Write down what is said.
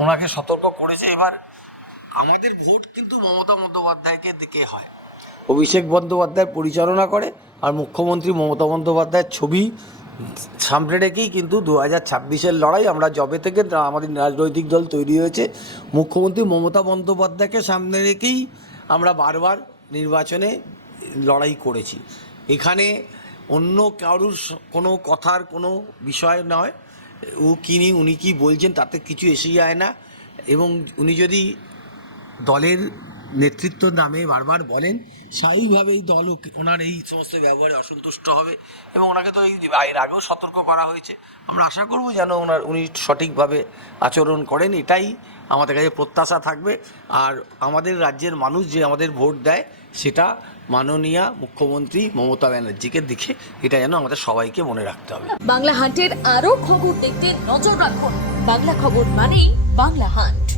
ওনাকে সতর্ক করেছে। এবার আমাদের ভোট কিন্তু মমতা বন্দ্যোপাধ্যায়কে দিকে হয়, অভিষেক বন্দ্যোপাধ্যায় পরিচালনা করে, আর মুখ্যমন্ত্রী মমতা বন্দ্যোপাধ্যায়ের ছবি সামনে রেখেই কিন্তু 2026-এর লড়াই। আমরা যবে থেকে আমাদের রাজনৈতিক দল তৈরি হয়েছে, মুখ্যমন্ত্রী মমতা বন্দ্যোপাধ্যায়কে সামনে রেখেই আমরা বারবার নির্বাচনে লড়াই করেছি। এখানে অন্য কারুর কোনো কথার কোনো বিষয় নয়, উনি কি বলছেন তাতে কিছু এসে যায় না। এবং উনি যদি দলের নেতৃত্বর নামে বারবার বলেন, স্বাভাবিকভাবেই দল ওনার এই সমস্ত ব্যবহারে অসন্তুষ্ট হবে। এবং ওনাকে তো এর আগেও সতর্ক করা হয়েছে। আমরা আশা করব যেন উনি সঠিকভাবে আচরণ করেন, এটাই আমাদের কাছে প্রত্যাশা থাকবে। আর আমাদের রাজ্যের মানুষ যে আমাদের ভোট দেয়, সেটা মাননীয়া মুখ্যমন্ত্রী মমতা ব্যানার্জিকে দেখে, এটা যেন আমাদের সবাইকে মনে রাখতে হবে। বাংলা হান্টের আরো খবর দেখতে নজর রাখুন। বাংলা খবর মানেই বাংলা হান্ট।